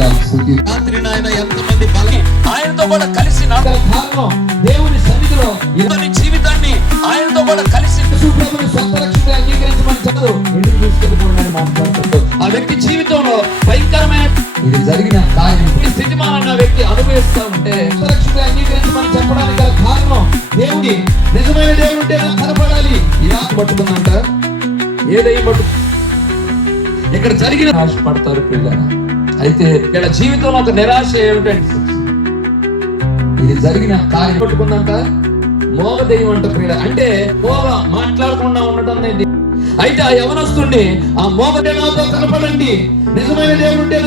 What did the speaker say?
రాత్రి నాయన ఎంతమంది ఆయనతో కూడా కలిసి కారణం దేవుని సన్నిధిలో ఇతని జీవితాన్ని ఆయనతో కూడా కలిసి ప్రభుని సొంత రక్షణగా అంగీకరించమని చెప్పదు, ఇంటికి తీసుకెళ్ళిపోవడానికి మాట్లాడుతూ ఆ వ్యక్తి జీవితంలో భయంకరమైన ఇది జరిగిన కార్యం ఈ స్థితిమాన వ్యక్తి అనుభవిస్తూ ఉంటే రక్షణగా అంగీకరించమని చెప్పడానికి గల కారణం దేవుడి నిజమైన దేవుడు ఉంటే నాకు కనపడాలి. ఇలా పట్టుకుందంట, ఏదైనా పట్టు ఇక్కడ జరిగిన ఆశపడతారు పిల్లలు. అయితే వీళ్ళ జీవితంలో ఒక నిరాశ ఏమిటంటే ఇది జరిగిన కార్యం పట్టుకుందంట, మోగ దెయ్యం అంట ప్రియుల. అంటే మోగ మాట్లాడకుండా ఉండటం అయితే ఆ యవనస్తుడిని ఆ మోగ నాతో కనపడండి, నిజమైన దేవుడు ఉంటే